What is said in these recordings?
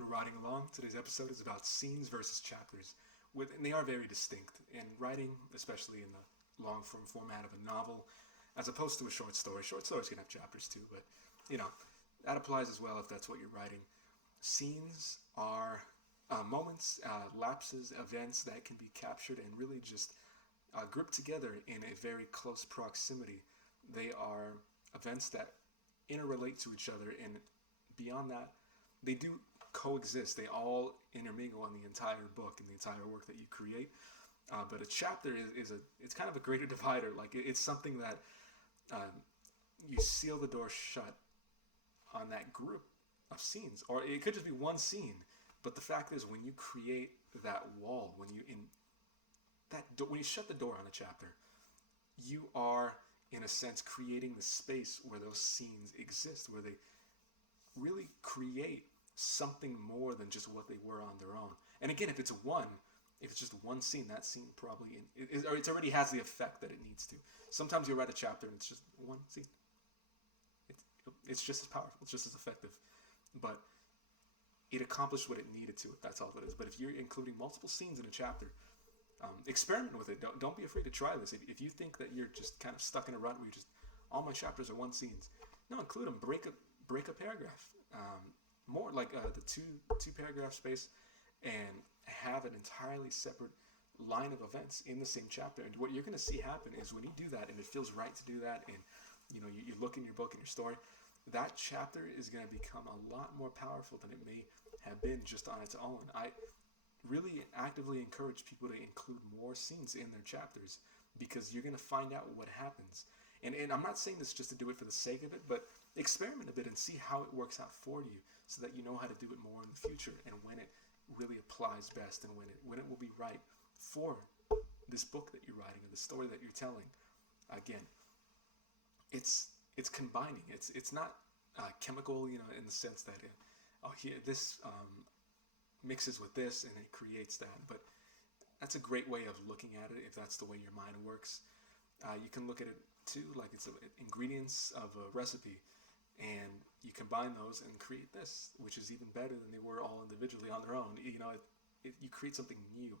welcome to Writing Along. Today's episode is about scenes versus chapters, and they are very distinct. In writing, especially in the long form format of a novel, as opposed to a short story. Short stories can have chapters too, but you know that applies as well if that's what you're writing. Scenes are moments, lapses, events that can be captured and really just grouped together in a very close proximity. They are events that interrelate to each other, and beyond that, they do coexist. They all intermingle in the entire book and the entire work that you create. But a chapter is it's kind of a greater divider. Like it's something that you seal the door shut on that group of scenes, or it could just be one scene. But the fact is, when you create that wall, when you shut the door on a chapter, you are in a sense creating the space where those scenes exist, where they really create something more than just what they were on their own. And again, if it's just one scene, that scene probably it already has the effect that it needs to. Sometimes you'll write a chapter and it's just one scene. It's just as powerful. It's just as effective. But it accomplished what it needed to. That's all it is. But if you're including multiple scenes in a chapter, experiment with it. Don't be afraid to try this. If you think that you're just kind of stuck in a rut where you just all my chapters are one scenes, no, include them. Break a paragraph. More like the two paragraph space, and have an entirely separate line of events in the same chapter. And what you're going to see happen is when you do that, and it feels right to do that, and you look in your book and your story, that chapter is going to become a lot more powerful than it may have been just on its own. I really actively encourage people to include more scenes in their chapters, because you're going to find out what happens. And I'm not saying this just to do it for the sake of it, but experiment a bit and see how it works out for you, so that you know how to do it more in the future, and when it really applies best, and when it will be right for this book that you're writing or the story that you're telling. Again, it's combining. It's not chemical, in the sense that here this mixes with this and it creates that. But that's a great way of looking at it if that's the way your mind works. You can look at it too like it's ingredients of a recipe, and you combine those and create this, which is even better than they were all individually on their own. You create something new.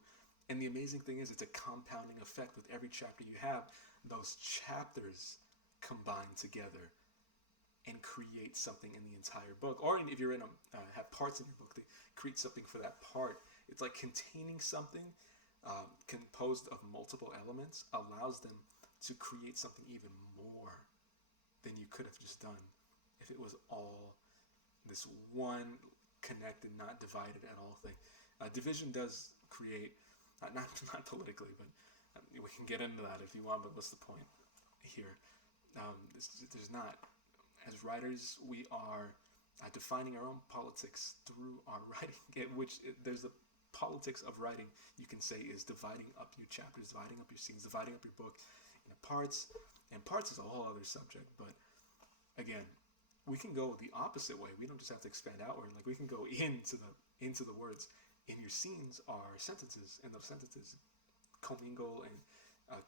And the amazing thing is, it's a compounding effect. With every chapter you have, those chapters combine together and create something in the entire book. Or if you're have parts in your book, they create something for that part. It's like containing something composed of multiple elements allows them to create something even more than you could have just done if it was all this one connected, not divided at all thing. Division does create, not politically, but we can get into that if you want, but what's the point here? There's not. As writers, we are defining our own politics through our writing, there's the politics of writing, you can say, is dividing up your chapters, dividing up your scenes, dividing up your book into parts. And parts is a whole other subject, but again, we can go the opposite way. We don't just have to expand outward. Like, we can go into the words. In your scenes are sentences, and those sentences commingle and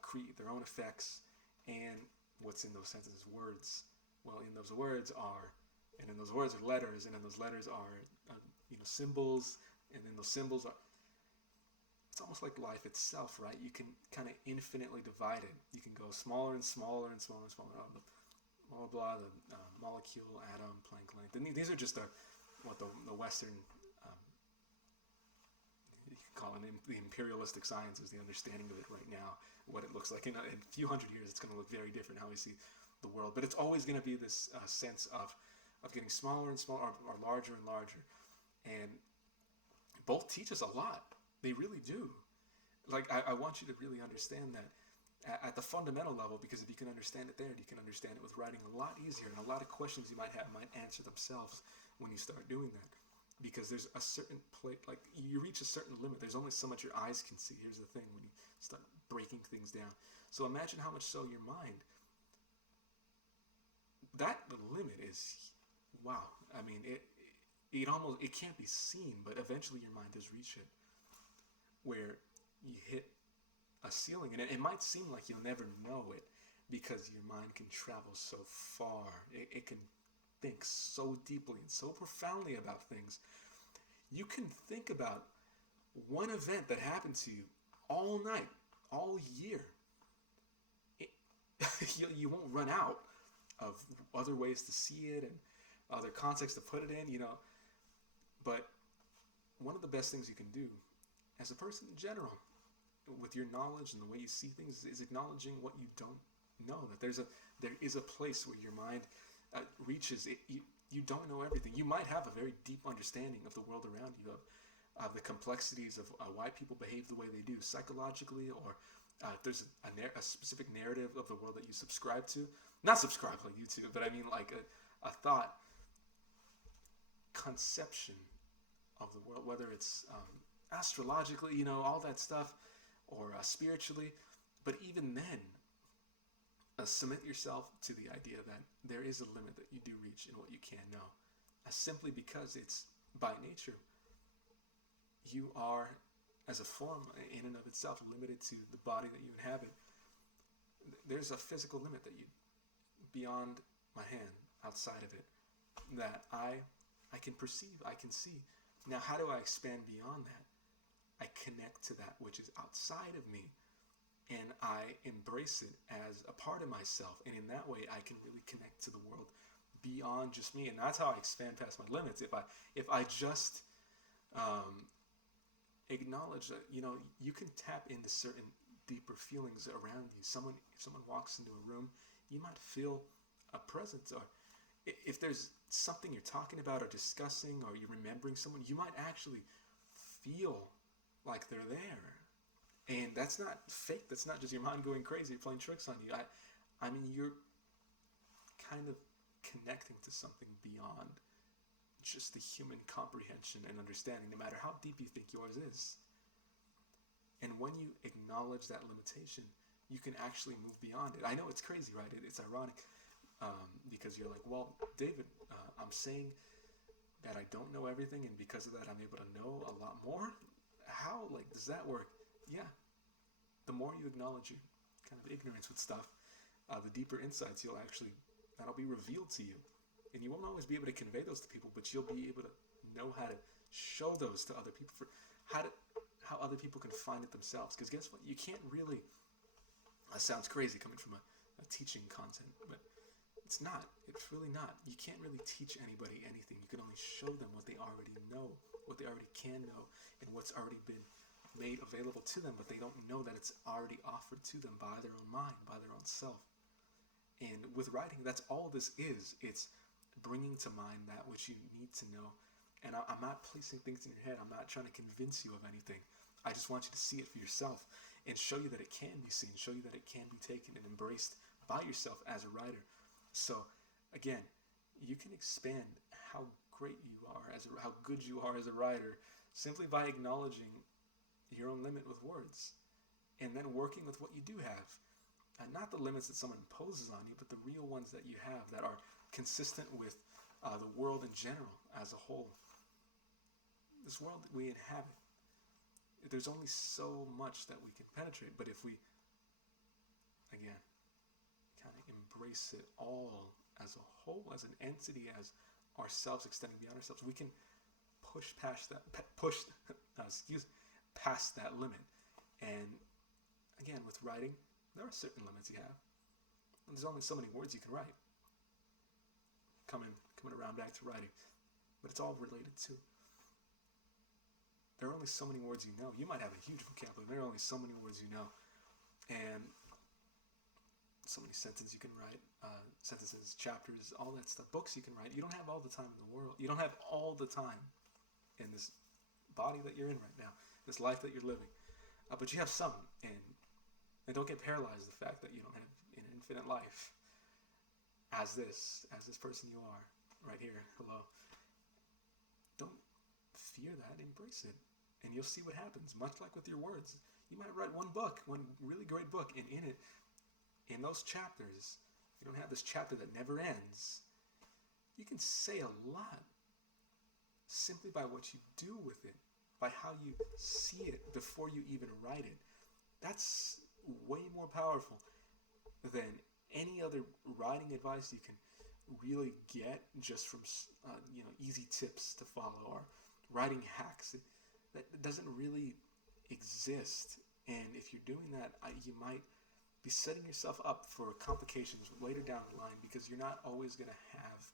create their own effects. And what's in those sentences? Words. Well, in those words are letters, and in those letters are symbols, and then those symbols are. It's almost like life itself, right? You can kind of infinitely divide it. You can go smaller and smaller and smaller and smaller. Blah blah blah. The molecule, atom, Planck length. And these are just what the Western you can call it the imperialistic sciences, the understanding of it right now, what it looks like. In a few hundred years, it's going to look very different how we see the world. But it's always going to be this sense of getting smaller and smaller, or larger and larger. And both teach us a lot. They really do. Like, I want you to really understand that at the fundamental level, because if you can understand it there, you can understand it with writing a lot easier, and a lot of questions you might have might answer themselves when you start doing that. Because there's a certain like you reach a certain limit. There's only so much your eyes can see. Here's the thing: when you start breaking things down. So imagine how much so your mind. That limit is, wow. I mean, it can't be seen, but eventually your mind does reach it, where you hit a ceiling, and it might seem like you'll never know it, because your mind can travel so far. It can think so deeply and so profoundly about things. You can think about one event that happened to you all night, all year. It, you won't run out of other ways to see it and other contexts to put it in, But one of the best things you can do as a person in general, with your knowledge and the way you see things, is acknowledging what you don't know. That there is a place where your mind reaches. You don't know everything. You might have a very deep understanding of the world around you, of the complexities of why people behave the way they do psychologically, or there's a specific narrative of the world that you subscribe to. Not subscribe like YouTube, but I mean like a thought conception of the world, whether it's astrologically, all that stuff, or spiritually. But even then, submit yourself to the idea that there is a limit that you do reach in what you can know, simply because it's by nature. You are, as a form in and of itself, limited to the body that you inhabit. There's a physical limit that beyond my hand, outside of it, that I can perceive, I can see. Now, how do I expand beyond that? I connect to that which is outside of me, and I embrace it as a part of myself. And in that way, I can really connect to the world beyond just me. And that's how I expand past my limits. If I just acknowledge that, you can tap into certain deeper feelings around you. If someone walks into a room, you might feel a presence, or if there's something you're talking about or discussing, or you're remembering someone, you might actually feel like they're there. And that's not fake. That's not just your mind going crazy, playing tricks on you. I mean, you're kind of connecting to something beyond just the human comprehension and understanding, no matter how deep you think yours is. And when you acknowledge that limitation, you can actually move beyond it. I know it's crazy, right? It's ironic, because you're like, well, David, I'm saying that I don't know everything, and because of that, I'm able to know a lot more. How, does that work? Yeah. The more you acknowledge your kind of ignorance with stuff, the deeper insights that'll be revealed to you. And you won't always be able to convey those to people, but you'll be able to know how to show those to other people, for how other people can find it themselves. Because guess what? You can't really, that sounds crazy coming from a teaching content, but it's not. It's really not. You can't really teach anybody anything. You can only show them what they already know, what they already can know, and what's already been made available to them, but they don't know that it's already offered to them by their own mind, by their own self. And with writing, that's all this is. It's bringing to mind that which you need to know. And I'm not placing things in your head. I'm not trying to convince you of anything. I just want you to see it for yourself and show you that it can be seen, show you that it can be taken and embraced by yourself as a writer. So, again, you can expand how great you are, how good you are as a writer, simply by acknowledging your own limit with words, and then working with what you do have. And not the limits that someone imposes on you, but the real ones that you have that are consistent with the world in general as a whole. This world that we inhabit, there's only so much that we can penetrate, but if we, again, kind of embrace it all as a whole, as an entity, as ourselves extending beyond ourselves, we can push past that, past that limit. And again, with writing, there are certain limits you have. And there's only so many words you can write. Coming around back to writing, but it's all related to. There are only so many words you know. You might have a huge vocabulary. There are only so many words you know, and so many sentences you can write, sentences, chapters, all that stuff. Books you can write. You don't have all the time in the world. You don't have all the time in this body that you're in right now, this life that you're living. But you have some, and don't get paralyzed the fact that you don't have an infinite life. As this person you are, right here, hello. Don't fear that, embrace it, and you'll see what happens. Much like with your words, you might write one really great book, and in those chapters, you don't have this chapter that never ends. You can say a lot simply by what you do with it, by how you see it before you even write it. That's way more powerful than any other writing advice you can really get just from easy tips to follow, or writing hacks. That doesn't really exist. And if you're doing that, you might be setting yourself up for complications later down the line, because you're not always going to have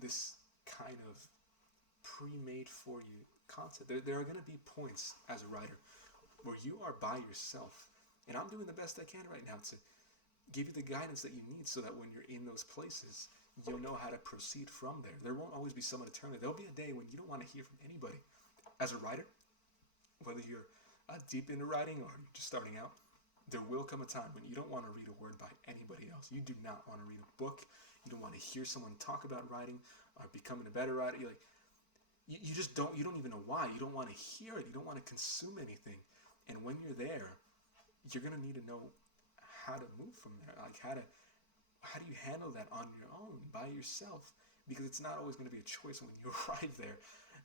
this kind of pre-made for you concept. There are going to be points as a writer where you are by yourself. And I'm doing the best I can right now to give you the guidance that you need so that when you're in those places, you'll know how to proceed from there. There won't always be someone to turn to. There'll be a day when you don't want to hear from anybody. As a writer, whether you're deep into writing or you're just starting out, there will come a time when you don't want to read a word by anybody else. You do not want to read a book. You don't want to hear someone talk about writing or becoming a better writer. You just don't. You don't even know why. You don't want to hear it. You don't want to consume anything. And when you're there, you're gonna need to know how to move from there. Like how do you handle that on your own by yourself? Because it's not always going to be a choice when you arrive there.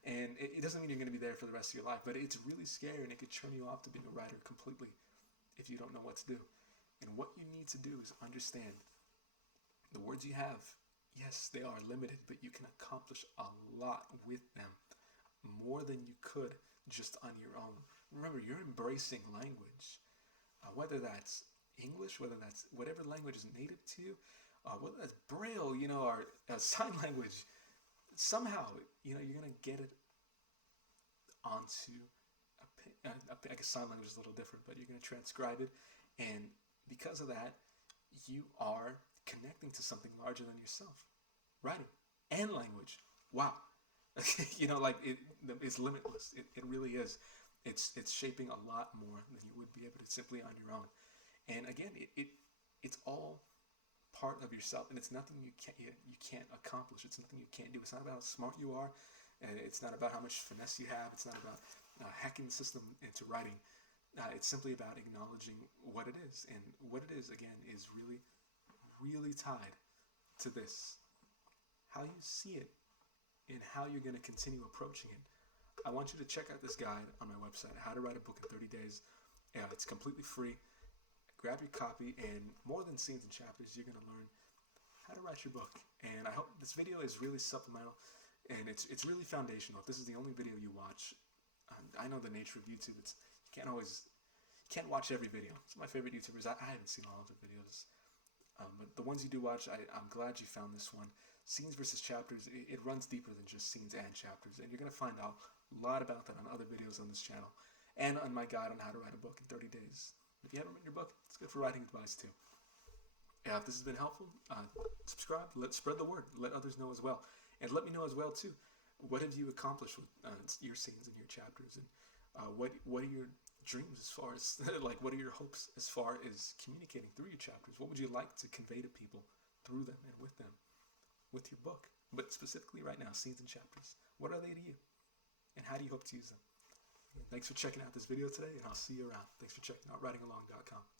And it doesn't mean you're going to be there for the rest of your life, but it's really scary, and it could turn you off to being a writer completely if you don't know what to do. And what you need to do is understand the words you have. Yes, they are limited, but you can accomplish a lot with them, more than you could just on your own. Remember, you're embracing language, whether that's English, whether that's whatever language is native to you, whether that's Braille, or sign language. Somehow, you're gonna get it onto I guess sign language is a little different, but you're gonna transcribe it, and because of that, you are connecting to something larger than yourself. Writing and language. Wow. It's limitless. It really is. It's shaping a lot more than you would be able to simply on your own. And again, it's all part of yourself, and it's nothing you can't accomplish. It's nothing you can't do. It's not about how smart you are, and it's not about how much finesse you have. It's not about hacking the system into writing. It's simply about acknowledging what it is, and what it is again is really, really tied to this: how you see it, and how you're going to continue approaching it. I want you to check out this guide on my website, How to Write a Book in 30 Days. It's completely free. Grab your copy, and more than scenes and chapters, you're going to learn how to write your book. And I hope this video is really supplemental, and it's really foundational. If this is the only video you watch, I know the nature of YouTube. You can't watch every video. Some of my favorite YouTubers, I haven't seen all of their videos. But the ones you do watch, I'm glad you found this one. Scenes versus chapters, it runs deeper than just scenes and chapters, and you're going to find out a lot about that on other videos on this channel, and on my guide on how to write a book in 30 days. If you haven't written your book, it's good for writing advice too. If this has been helpful, subscribe, spread the word, let others know as well. And let me know as well too, what have you accomplished with your scenes and your chapters, and what are your dreams as far as, what are your hopes as far as communicating through your chapters? What would you like to convey to people through them and with them, with your book? But specifically right now, scenes and chapters, what are they to you? And how do you hope to use them? Thanks for checking out this video today, and I'll see you around. Thanks for checking out writingalong.com.